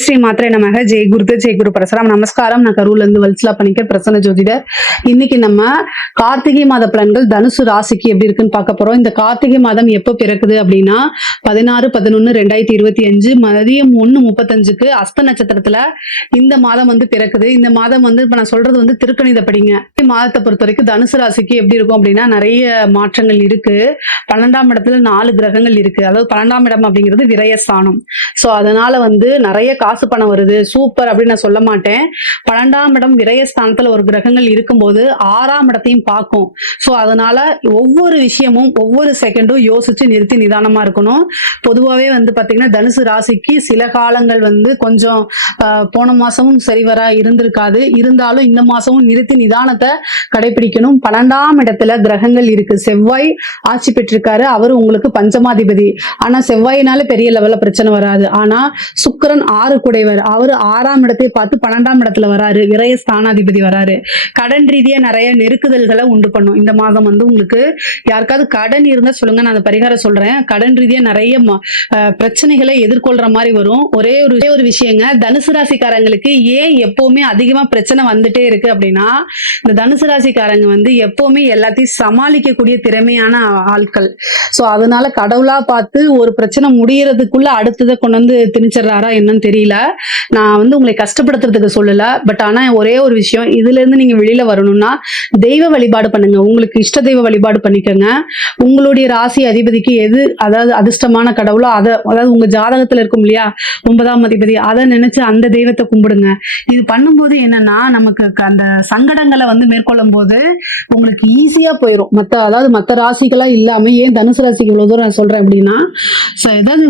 ஜெய் ஸ்ரீ மாத்திரை நமக. ஜெய் குருது ஜெய் குரு பரசுராம். நமஸ்காரம். நான் கரூர்ல இருந்து வல்சலா பண்ணிக்க பிரசன்ன ஜோதிடர். இன்னைக்கு நம்ம கார்த்திகை மாத பலன்கள் தனுசு ராசிக்கு எப்படி இருக்குன்னு பார்க்க போறோம். இந்த கார்த்திகை மாதம் எப்போ பிறக்குது அப்படின்னா பதினாறு பதினொன்னு ரெண்டாயிரத்தி இருபத்தி அஞ்சு மதியம் ஒன்னு முப்பத்தஞ்சுக்கு அஸ்த நட்சத்திரத்துல இந்த மாதம் வந்து பிறக்குது. இந்த மாதம் வந்து இப்ப நான் சொல்றது வந்து திருக்கணித படிங்க. மாதத்தை பொறுத்த வரைக்கும் தனுசு ராசிக்கு எப்படி இருக்கும் அப்படின்னா நிறைய மாற்றங்கள் இருக்கு. பன்னெண்டாம் இடத்துல நாலு கிரகங்கள் இருக்கு. அதாவது பன்னெண்டாம் இடம் அப்படிங்கிறது விரயஸ்தானம். சோ அதனால வந்து நிறைய கா காசு பணம் வருது சூப்பர் அப்படின்னு நான் சொல்ல மாட்டேன். பன்னெண்டாம் இடம் விரயஸ்தானத்துல ஒரு கிரகங்கள் இருக்கும்போது ஆறாம் இடத்தையும் பார்க்கும். ஸோ அதனால ஒவ்வொரு விஷயமும் ஒவ்வொரு செகண்டும் யோசிச்சு நிறுத்தி நிதானமா இருக்கணும். பொதுவாகவே வந்து பாத்தீங்கன்னா தனுசு ராசிக்கு சில காலங்கள் வந்து கொஞ்சம் போன மாசமும் சரிவரா இருந்திருக்காது. இருந்தாலும் இந்த மாசமும் நிறுத்தி நிதானத்தை கடைபிடிக்கணும். பன்னெண்டாம் இடத்துல கிரகங்கள் இருக்கு. செவ்வாய் ஆட்சி பெற்றிருக்காரு. அவர் உங்களுக்கு பஞ்சமாதிபதி. ஆனா செவ்வாயினால பெரிய லெவல்ல பிரச்சனை வராது. ஆனா சுக்கரன் ஆறு குடைவர் அவர் ஆறாம் இடத்தை பார்த்து பன்னெண்டாம் இடத்துல வராரு. விரைய ஸ்தானாதிபதி வராரு. கடன் ரீதியா நிறைய நெருக்குதல்களை உண்டு பண்ணும். இந்த மாதம் வந்து உங்களுக்கு யாருக்காவது கடன் இருந்தா சொல்லுங்க. நான் அந்த பரிகாரம் சொல்றேன். கடன் ரீதியா நிறைய பிரச்சனைகளை எதிர்கொள்ற மாதிரி வரும். ஒரே ஒரு ஒரே ஒரு விஷயங்க. தனுசு ராசிக்காரங்களுக்கு ஏன் எப்பவுமே அதிகமா பிரச்சனை வந்துட்டே இருக்கு அப்படின்னா இந்த தனுசு ராசிக்காரங்க வந்து எப்பவுமே எல்லாத்தையும் சமாளிக்கக்கூடிய திறமையான ஆட்கள் சோ அதனால கடவுளா பார்த்து ஒரு பிரச்சனை முடியறதுக்குள்ள அடுத்ததை கொண்டு வந்து திணிச்சிடுறாரா என்னன்னு தெரியல. நான் வந்து உங்களை கஷ்டப்படுத்துறதுக்கு சொல்லல. பட் ஆனா ஒரே ஒரு விஷயம் இதுல இருந்து நீங்க வெளியில வரணும்னா தெய்வ வழிபாடு பண்ணுங்க. உங்களுக்கு இஷ்ட தெய்வ வழிபாடு பண்ணிக்கோங்க. உங்களுடைய ராசி அதிபதிக்கு எது அதாவது அதிர்ஷ்டமான கடவுளோ அதை அதாவது உங்க ஜாதகத்துல இருக்கும் இல்லையா ஒன்பதாம் அதிபதி அதை நினைச்சு அந்த தெய்வத்தை கும்பிடுங்க. இது பண்ணும்போது என்னன்னா நமக்கு அந்த சங்கடங்களை வந்து மேற்கொள்ளும் போது உங்களுக்கு ஈஸியா போயிடும் மத்த அதாவது மத்த ராசிகளா இல்லாம ஏன் தனுசு ராசிக்கு இவ்வளவு தூரம் நான் சொல்றேன் அப்படின்னா ஏதாவது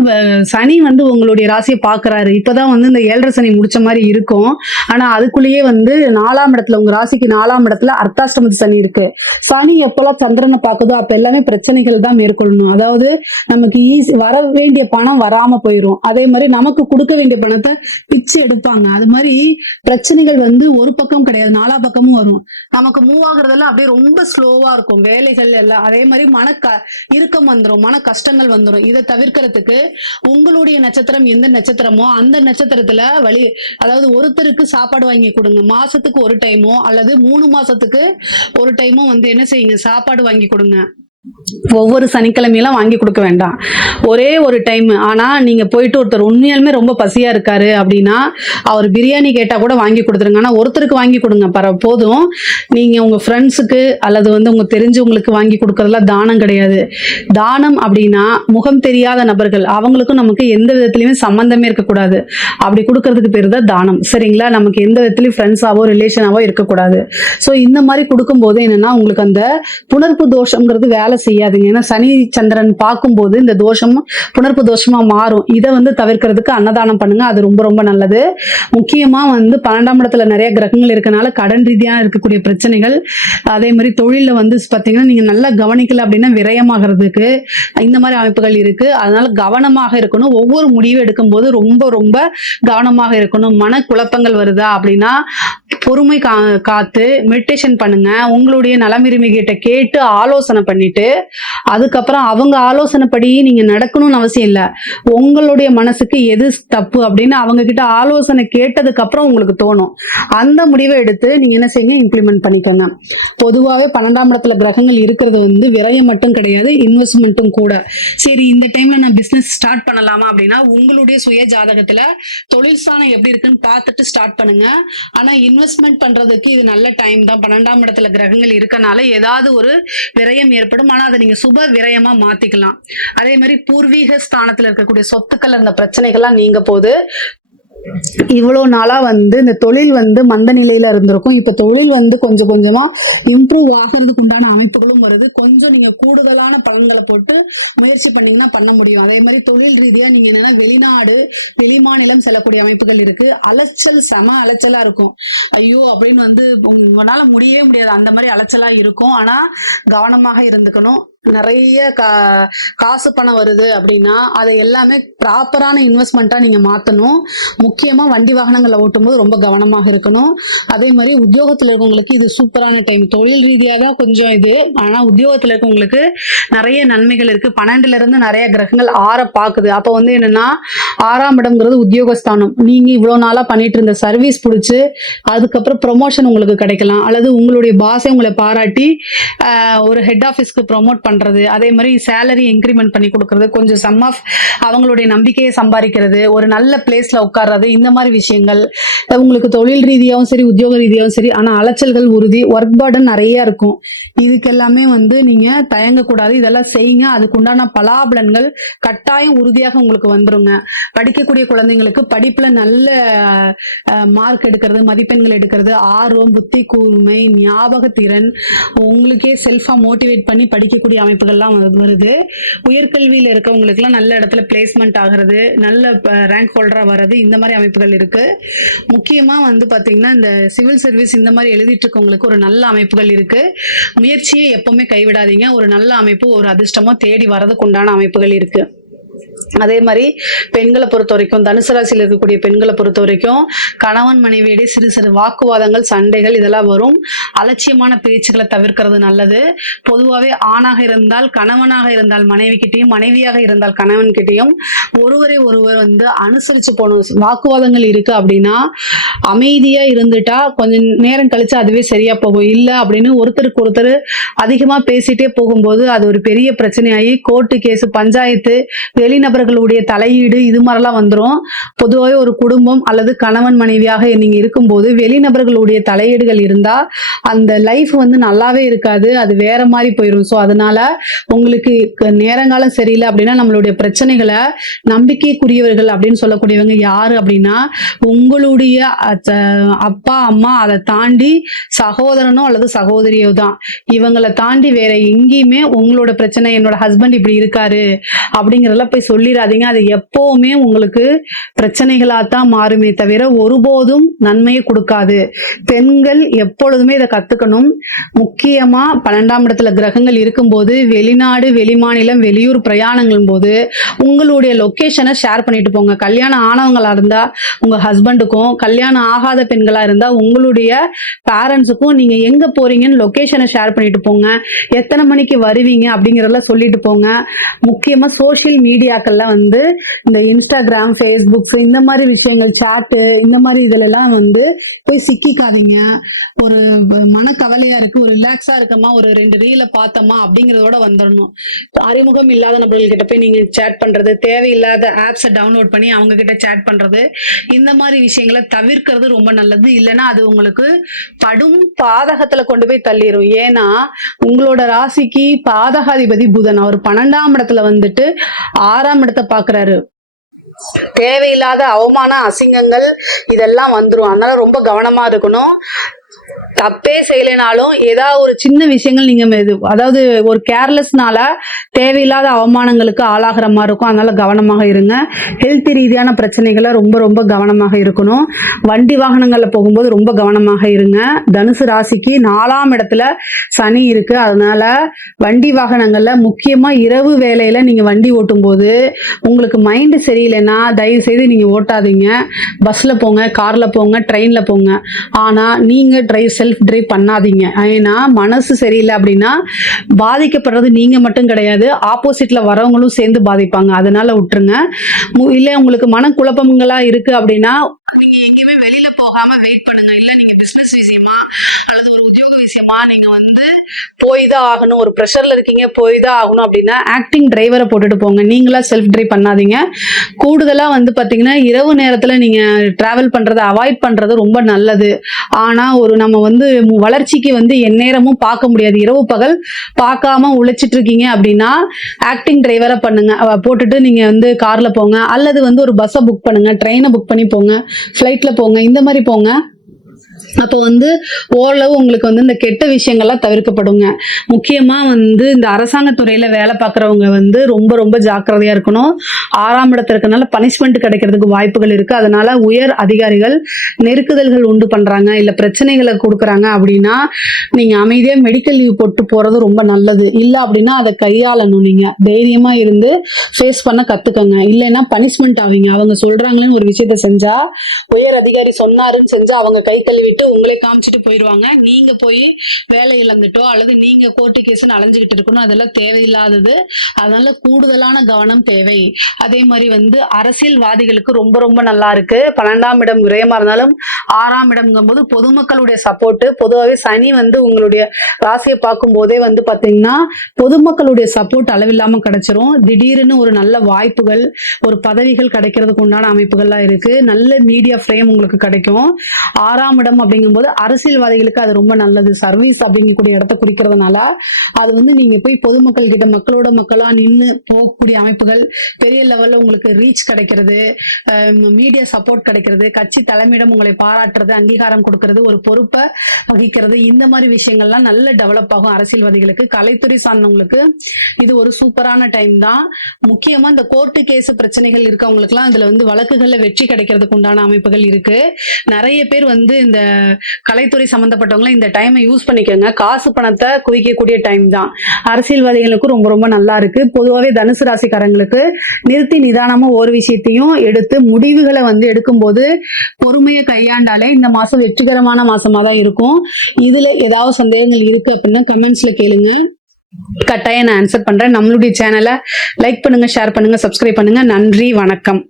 சனி வந்து உங்களுடைய ராசியை பாக்குறாரு இப்பதான் தான் வந்து இந்த ஏழரை சனி முடிச்ச மாதிரி இருக்கும். ஆனா அதுக்குள்ளேயே வந்து நாலாம் இடத்துல உங்க ராசிக்கு நாலாம் இடத்துல அர்த்தாஷ்டமத்து சனி இருக்கு. சனி எப்பெல்லாம் சந்திரனை பார்க்குதோ அப்ப எல்லாமே பிரச்சனைகள் தான் மேற்கொள்ளணும். அதாவது நமக்கு ஈஸி வர வேண்டிய பணம் வராம போயிடும் அதே மாதிரி நமக்கு கொடுக்க வேண்டிய பணத்தை பிச்சு எடுப்பாங்க. அது மாதிரி பிரச்சனைகள் வந்து ஒரு பக்கம் கிடையாது நாலா பக்கமும் வரும். நமக்கு மூவ் ஆகுறதெல்லாம் அப்படியே ரொம்ப ஸ்லோவா இருக்கும். வேலைகள் எல்லாம் அதே மாதிரி மன க இறுக்கம் வந்துடும் மன கஷ்டங்கள் வந்துடும் இதை தவிர்க்கிறதுக்கு உங்களுடைய நட்சத்திரம் எந்த நட்சத்திரமோ அந்த நட்சத்திரத்துல வழி அதாவது ஒருத்தருக்கு சாப்பாடு வாங்கி கொடுங்க. மாசத்துக்கு ஒரு டைமோ அல்லது மூணு மாசத்துக்கு ஒரு டைமோ வந்து என்ன செய்யுங்க? சாப்பாடு வாங்கி கொடுங்க. ஒவ்வொரு சனிக்கிழமையெல்லாம் வாங்கி கொடுக்க வேண்டாம். ஒரே ஒரு டைம் ஆனா நீங்க போயிட்டு ஒருத்தர் உண்மையாலுமே ரொம்ப பசியா இருக்காரு அப்படின்னா அவர் பிரியாணி கேட்டா கூட வாங்கி கொடுத்துருங்க. ஆனா ஒருத்தருக்கு வாங்கி கொடுங்க. பர போதும். நீங்க உங்க ஃப்ரெண்ட்ஸுக்கு அல்லது வந்து உங்க தெரிஞ்சவங்களுக்கு வாங்கி கொடுக்கறதுலாம் தானம் கிடையாது. தானம் அப்படின்னா முகம் தெரியாத நபர்கள். அவங்களுக்கும் நமக்கு எந்த விதத்துலயுமே சம்பந்தமே இருக்கக்கூடாது. அப்படி கொடுக்கறதுக்கு பேர் தான் தானம். சரிங்களா? நமக்கு எந்த விதத்துலயும் ஃப்ரெண்ட்ஸாவோ ரிலேஷனாவோ இருக்கக்கூடாது. ஸோ இந்த மாதிரி கொடுக்கும்போது என்னன்னா உங்களுக்கு அந்த புணர்ப்பு தோஷம்ங்கிறது வேலை செய்யாதுங்க. ஏன்னா சனி சந்திரன் பார்க்கும்போது இந்த தோஷம் புணர்ப்பு தோஷமா மாறும். இதை வந்து தவிர்க்கிறதுக்கு அன்னதானம் பண்ணுங்க. அது ரொம்ப ரொம்ப நல்லது. முக்கியமா வந்து பன்னெண்டாம் இடத்துல நிறைய கிரகங்கள் இருக்கனால கடன் ரீதியாக இருக்கக்கூடிய பிரச்சனைகள் அதே மாதிரி தொழில வந்து பாத்தீங்கன்னா நீங்க நல்லா கவனிக்கல அப்படின்னா விரயமாகிறதுக்கு இந்த மாதிரி அமைப்புகள் இருக்கு. அதனால கவனமாக இருக்கணும். ஒவ்வொரு முடிவு எடுக்கும்போது ரொம்ப ரொம்ப கவனமாக இருக்கணும். மன குழப்பங்கள் வருதா அப்படின்னா பொறுமை கா காத்து மெடிடேஷன் பண்ணுங்க. உங்களுடைய நலமிருமிகிட்ட கேட்டு ஆலோசனை பண்ணிட்டு அதுக்கப்புறம் அவங்க ஆலோசனைப்படி நீங்க நடக்கணும்னு அவசியம் இல்லை. உங்களுடைய மனசுக்கு எது தப்பு அப்படின்னு அவங்க கிட்ட ஆலோசனை கேட்டதுக்கு அப்புறம் உங்களுக்கு தோணும். அந்த முடிவை எடுத்து நீங்க என்ன செய்யுங்க இம்ப்ளிமெண்ட் பண்ணிக்கணும் பொதுவாகவே பன்னெண்டாம் இடத்துல கிரகங்கள் இருக்கிறது வந்து விரயம் மட்டும் கிடையாது இன்வெஸ்ட்மெண்ட்டும் கூட. சரி இந்த டைம்ல நான் பிசினஸ் ஸ்டார்ட் பண்ணலாமா அப்படின்னா உங்களுடைய சுய ஜாதகத்துல தொழில் ஸ்தானம் எப்படி இருக்குன்னு பார்த்துட்டு ஸ்டார்ட் பண்ணுங்க. ஆனா இன்வெஸ்ட்மெண்ட் பண்றதுக்கு இது நல்ல டைம் தான். பன்னெண்டாம் இடத்துல கிரகங்கள் இருக்கனால ஏதாவது ஒரு விரயம் ஏற்படும். ஆனா அதை நீங்க சுப விரயமா மாத்திக்கலாம். அதே மாதிரி பூர்வீக ஸ்தானத்துல இருக்கக்கூடிய சொத்துக்கள் அந்த பிரச்சனைகள்லாம் நீங்க போது இவ்வளோ நாளா வந்து இந்த தொழில் வந்து மந்த நிலையில இருந்திருக்கும். இப்ப தொழில் வந்து கொஞ்சம் கொஞ்சமா இம்ப்ரூவ் ஆகிறதுக்கு உண்டான அமைப்புகளும் வருது. கொஞ்சம் நீங்க கூடுதலான பலன்களை போட்டு முயற்சி பண்ணீங்கன்னா பண்ண முடியும். அதே மாதிரி தொழில் ரீதியா நீங்க என்னன்னா வெளிநாடு வெளிமாநிலம் செல்லக்கூடிய அமைப்புகள் இருக்கு. அலைச்சல் சம அலைச்சலா இருக்கும். ஐயோ அப்படின்னு வந்து உங்களால முடியவே முடியாது. அந்த மாதிரி அலைச்சலா இருக்கும். ஆனா கவனமாக இருந்துக்கணும். நிறைய கா காசு பணம் வருது அப்படின்னா அதை எல்லாமே ப்ராப்பரான இன்வெஸ்ட்மெண்ட்டா நீங்க மாத்தணும். முக்கியமா வண்டி வாகனங்களை ஓட்டும்போது ரொம்ப கவனமாக இருக்கணும். அதே மாதிரி உத்தியோகத்துல இருக்கவங்களுக்கு இது சூப்பரான டைம் தொழில் ரீதியாக தான் கொஞ்சம் இது. ஆனா உத்தியோகத்துல இருக்கவங்களுக்கு நிறைய நன்மைகள் இருக்கு. பன்னெண்டுல இருந்து நிறைய கிரகங்கள் ஆற பாக்குது. அப்போ வந்து என்னன்னா ஆறாம் இடம்ங்கிறது உத்தியோகஸ்தானம். நீங்க இவ்வளவு நாளா பண்ணிட்டு இருந்த சர்வீஸ் பிடிச்சி அதுக்கப்புறம் ப்ரொமோஷன் உங்களுக்கு கிடைக்கலாம். அல்லது உங்களுடைய பாசை உங்களை பாராட்டி ஒரு ஹெட் ஆஃபீஸ்க்கு ப்ரொமோட் பண்றது அதே மாதிரி சேலரி இன்க்ரிமெண்ட் பண்ணி கொடுக்கறது கொஞ்சம் சம் ஆஃப் அவங்களுடைய நம்பிக்கையை சம்பாதிக்கிறது ஒரு நல்ல பிளேஸ்ல உட்கார்றது இந்த மாதிரி விஷயங்கள். உங்களுக்கு தொழில் ரீதியாகவும் சரி உத்தியோக ரீதியாகவும் சரி ஆனா அலைச்சல்கள் உறுதி ஒர்க் பேர்டன் நிறைய இருக்கும். இதுக்கு எல்லாமே வந்து நீங்க தயங்கக்கூடாது இதெல்லாம் செய்யுங்க. அதுக்குண்டான பலாபலன்கள் கட்டாயம் உறுதியாக உங்களுக்கு வந்துருங்க. படிக்கக்கூடிய குழந்தைங்களுக்கு படிப்புல நல்ல மார்க் எடுக்கிறது மதிப்பெண்கள் எடுக்கிறது ஆர்வம் புத்தி கூர்மை ஞாபக திறன் உங்களுக்கே செல்ஃபா மோட்டிவேட் பண்ணி படிக்கக்கூடிய அமைப்புகள்லாம் வருது. உயர்கல்வியில இருக்கவங்களுக்குலாம் நல்ல இடத்துல பிளேஸ்மெண்ட் ஆகிறது நல்ல ரேங்க் ஹோல்டராக வர்றது இந்த மாதிரி அமைப்புகள் இருக்கு. முக்கியமா வந்து பாத்தீங்கன்னா இந்த சிவில் சர்வீஸ் இந்த மாதிரி எழுதிட்டு இருக்கவங்களுக்கு ஒரு நல்ல அமைப்புகள் இருக்கு. முயற்சியை எப்பவுமே கைவிடாதீங்க. ஒரு நல்ல அமைப்பு ஒரு அதிர்ஷ்டமோ தேடி வரதுக்கு உண்டான அமைப்புகள் இருக்கு. அதே மாதிரி பெண்களை பொறுத்த வரைக்கும் தனுசு ராசியில் இருக்கக்கூடிய பெண்களை பொறுத்த வரைக்கும் கணவன் மனைவியிடையே சிறு சிறு வாக்குவாதங்கள் சண்டைகள் இதெல்லாம் வரும். அலட்சியமான பேச்சுக்களை தவிர்க்கிறது நல்லது. பொதுவாகவே ஆணாக இருந்தால் கணவனாக இருந்தால் மனைவி கிட்டேயும் மனைவியாக இருந்தால் கணவன்கிட்டையும் ஒருவரை ஒருவர் வந்து அனுசரிச்சு போகணும் வாக்குவாதங்கள் இருக்கு அப்படின்னா அமைதியா இருந்துட்டா கொஞ்சம் நேரம் கழிச்சு அதுவே சரியா போகும். இல்ல அப்படின்னு ஒருத்தருக்கு ஒருத்தர் அதிகமா பேசிட்டே போகும்போது அது ஒரு பெரிய பிரச்சனையாகி கோர்ட்டு கேஸ் பஞ்சாயத்து வெளிநபர் வெளிநபர்களுடைய தலையீடு இது மாதிரிலாம் வந்துடும் பொதுவாகவே ஒரு குடும்பம் அல்லது கணவன் மனைவியாக நீங்கள் இருக்கும்போது வெளிநபர்களுடைய தலையீடுகள் இருந்தால் அந்த லைஃப் வந்து நல்லாவே இருக்காது. அது வேற மாதிரி போயிடும் ஸோ அதனால உங்களுக்கு நேரங்காலம் சரியில்லை அப்படின்னா நம்மளுடைய பிரச்சனைகளை நம்பிக்கைக்குரியவர்கள் அப்படின்னு சொல்லக்கூடியவங்க யாரு அப்படின்னா உங்களுடைய அப்பா அம்மா அதை தாண்டி சகோதரனோ அல்லது சகோதரியோ தான். இவங்களை தாண்டி வேற எங்கேயுமே உங்களோட பிரச்சனை என்னோட ஹஸ்பண்ட் இப்படி இருக்காரு அப்படிங்கறதெல்லாம் போய் சொல்லி சொல்லிடாதீங்க அது எப்பவுமே உங்களுக்கு பிரச்சனைகளா தான் மாறுமே தவிர ஒருபோதும் நன்மையை கொடுக்காது. பெண்கள் எப்பொழுதுமே இதை கத்துக்கணும். முக்கியமா பன்னெண்டாம் இடத்துல கிரகங்கள் இருக்கும்போது வெளிநாடு வெளிமாநிலம் வெளியூர் பிரயாணங்களும் போது உங்களுடைய லொக்கேஷனை ஷேர் பண்ணிட்டு போங்க. கல்யாணம் ஆனவங்களா இருந்தா உங்க ஹஸ்பண்டுக்கும் கல்யாணம் ஆகாத பெண்களா இருந்தா உங்களுடைய பேரண்ட்ஸுக்கும் நீங்க எங்க போறீங்கன்னு லொகேஷனை ஷேர் பண்ணிட்டு போங்க. எத்தனை மணிக்கு வருவீங்க அப்படிங்கறதெல்லாம் சொல்லிட்டு போங்க. முக்கியமா சோஷியல் இதெல்லாம் வந்து இந்த இன்ஸ்டாகிராம் ஃபேஸ்புக்ஸ் இந்த மாதிரி விஷயங்கள் சாட்டு இந்த மாதிரி இதுல எல்லாம் வந்து போய் சிக்கிக்காதீங்க. ஒரு மனக்கவலையா இருக்கு ஒரு ரிலாக்ஸா இருக்கமா ஒரு ரெண்டு ரீல பார்த்தோமா அப்படிங்கறதோட வந்துடணும் அறிமுகம் இல்லாத நபர்கள்கிட்ட போய் நீங்க சேட் பண்றது தேவையில்லாத ஆப்ஸை டவுன்லோட் பண்ணி அவங்க கிட்ட சேட் பண்றது இந்த மாதிரி விஷயங்களை தவிர்க்கிறது ரொம்ப நல்லது. இல்லைன்னா அது உங்களுக்கு படும் பாதகத்துல கொண்டு போய் தள்ளிரும். ஏன்னா உங்களோட ராசிக்கு பாதகாதிபதி புதன். அவர் பன்னெண்டாம் இடத்துல வந்துட்டு ஆறாம் இடத்தை பாக்குறாரு தேவையில்லாத அவமான அசிங்கங்கள் இதெல்லாம் வந்துடும் அதனால ரொம்ப கவனமா இருக்கணும். தப்பே செய்யலைனாலும் ஏதாவது ஒரு சின்ன விஷயங்கள் நீங்க இது அதாவது ஒரு கேர்லெஸ்னால தேவையில்லாத அவமானங்களுக்கு ஆளாகிற மாதிரி இருக்கும். அதனால கவனமாக இருங்க. ஹெல்த் ரீதியான பிரச்சனைகளை ரொம்ப ரொம்ப கவனமாக இருக்கணும். வண்டி வாகனங்கள்ல போகும்போது ரொம்ப கவனமாக இருங்க. தனுசு ராசிக்கு நாலாம் இடத்துல சனி இருக்கு. அதனால வண்டி வாகனங்கள்ல முக்கியமா இரவு வேலையில நீங்க வண்டி ஓட்டும் போது உங்களுக்கு மைண்டு சரியில்லைன்னா தயவு செய்து நீங்க ஓட்டாதீங்க. பஸ்ல போங்க கார்ல போங்க ட்ரெயின்ல போங்க. ஆனா நீங்க டிரைவ் செல்ஃப் ட்ரைவ் பண்ணாதீங்க. ஏன்னா மனசு சரியில்லை அப்படின்னா பாதிக்கப்படுறது நீங்க மட்டும் கிடையாது. ஆப்போசிட்ல வரவங்களும் சேர்ந்து பாதிப்பாங்க. அதனால விட்டுருங்க. இல்லை உங்களுக்கு உங்களுக்கு மனக்குழப்பங்களா இருக்கு அப்படின்னா நீங்க எங்கேயுமே வெளியில போகாம வெயிட் பண்ணுங்க. இல்லை நீங்க பிசினஸ் விஷயமா அல்லது ஒரு விஷயமா நீங்க வந்து போய் தான் ஆகணும். ஒரு ப்ரெஷர்ல இருக்கீங்க போய் தான் ஆகணும் அப்படின்னா ஆக்டிங் டிரைவரை போட்டுட்டு போங்க. நீங்களா செல்ஃப் டிரைவ் பண்ணாதீங்க. கூடுதலா வந்து பாத்தீங்கன்னா இரவு நேரத்துல நீங்க டிராவல் பண்றதை அவாய்ட் பண்றது ரொம்ப நல்லது. ஆனா ஒரு நம்ம வந்து வளர்ச்சிக்கு வந்து எந்நேரமும் பார்க்க முடியாது. இரவு பகல் பார்க்காம உழைச்சிட்டு இருக்கீங்க அப்படின்னா ஆக்டிங் டிரைவரை பண்ணுங்க. போட்டுட்டு நீங்க வந்து கார்ல போங்க. அல்லது வந்து ஒரு பஸ்ஸை புக் பண்ணுங்க. ட்ரெயினை புக் பண்ணி போங்க. ஃப்ளைட்ல போங்க. இந்த மாதிரி போங்க. அப்போ வந்து ஓரளவு உங்களுக்கு வந்து இந்த கெட்ட விஷயங்கள்லாம் தவிர்க்கப்படுங்க. முக்கியமா வந்து இந்த அரசாங்க துறையில வேலை பார்க்குறவங்க வந்து ரொம்ப ரொம்ப ஜாக்கிரதையா இருக்கணும். ஆறாம் இடத்துல இருக்கனால பனிஷ்மெண்ட் கிடைக்கிறதுக்கு வாய்ப்புகள் இருக்கு. அதனால உயர் அதிகாரிகள் நெருக்குதல்கள் உண்டு பண்றாங்க. இல்ல பிரச்சனைகளை கொடுக்குறாங்க அப்படின்னா நீங்க அமைதியா மெடிக்கல் லீவ் போட்டு போறது ரொம்ப நல்லது. இல்ல அப்படின்னா அதை கையாளணும் நீங்க. தைரியமா இருந்து ஃபேஸ் பண்ண கத்துக்கங்க. இல்லைன்னா பனிஷ்மெண்ட் ஆவீங்க. அவங்க சொல்றாங்களேன்னு ஒரு விஷயத்த செஞ்சா உயர் அதிகாரி சொன்னாருன்னு செஞ்சா அவங்க கை கழுவிட்டு உங்களை காமிச்சிட்டு போயிடுவாங்க நீங்க போய் வேலை இழந்துட்டோ அல்லது நீங்க கோர்ட்டு கேஸ்னு அலைஞ்சுக்கிட்டு இருக்கணும் அதெல்லாம் தேவையில்லாதது. அதனால கூடுதலான கவனம் தேவை. அதே மாதிரி வந்து அரசியல்வாதிகளுக்கு ரொம்ப ரொம்ப நல்லா இருக்கு. பன்னெண்டாம் இடம் விரயமா இருந்தாலும் ஆறாம் இடம்ங்கும் போது பொதுமக்களுடைய சப்போர்ட் பொதுவாகவே சனி வந்து உங்களுடைய ராசியை பார்க்கும் போதே வந்து பாத்தீங்கன்னா பொதுமக்களுடைய சப்போர்ட் அளவில்லாம கிடைச்சிரும். திடீர்னு ஒரு நல்ல வாய்ப்புகள் ஒரு பதவிகள் கிடைக்கிறதுக்கு உண்டான அமைப்புகள்லாம் இருக்கு. நல்ல மீடியா ஃப்ரேம் உங்களுக்கு கிடைக்கும். ஆறாம் இடம் அப்படிங்கும்போது அரசியல்வாதிகளுக்கு அது ரொம்ப நல்லது. சர்வீஸ் அப்படிங்கக்கூடிய இடத்த குறிக்கிறதுனால அது வந்து நீங்க போய் பொதுமக்கள் கிட்ட மக்களோட மக்களா நின்று போகக்கூடிய அமைப்புகள் பெரிய லெவல்ல உங்களுக்கு ரீச் கிடைக்கிறது மீடியா சப்போர்ட் கிடைக்கிறது கட்சி தலைமையிடம் உங்களை பாராட்டுறது அங்கீகாரம் கொடுக்கறது ஒரு பொறுப்பை வகிக்கிறது இந்த மாதிரி விஷயங்கள்லாம் நல்ல டெவலப் ஆகும் அரசியல்வாதிகளுக்கு. கலைத்துறை சார்ந்தவங்களுக்கு இது ஒரு சூப்பரான டைம் தான். முக்கியமா இந்த கோர்ட்டு கேஸ் பிரச்சனைகள் இருக்கவங்களுக்குலாம் இதுல வந்து வழக்குகள்ல வெற்றி கிடைக்கிறதுக்கு உண்டான அமைப்புகள் இருக்கு. நிறைய பேர் வந்து இந்த கலைத்துறை சம்மந்தப்பட்டவங்களும் இந்த டைமை யூஸ் பண்ணிக்கோங்க. காசு பணத்தை குவிக்கக்கூடிய டைம் தான். அரசியல்வாதிகளுக்கும் ரொம்ப ரொம்ப நல்லா இருக்கு. பொதுவாகவே தனுசு ராசிக்காரங்களுக்கு நிறுத்தி நிதானமா ஒரு விஷயத்தையும் எடுத்து முடிவுகளை வந்து எடுக்கும்போது பொறுமையை கையாண்டாலே இந்த மாசம் வெற்றிகரமான மாசமா தான் இருக்கும். இதுல ஏதாவது சந்தேகங்கள் இருக்கு அப்படின்னா கமெண்ட்ஸ்ல கேளுங்க. கட்டாயம் நான் ஆன்சர் பண்றேன். நம்மளுடைய சேனலை லைக் பண்ணுங்க ஷேர் பண்ணுங்க சப்ஸ்கிரைப் பண்ணுங்க. நன்றி வணக்கம்.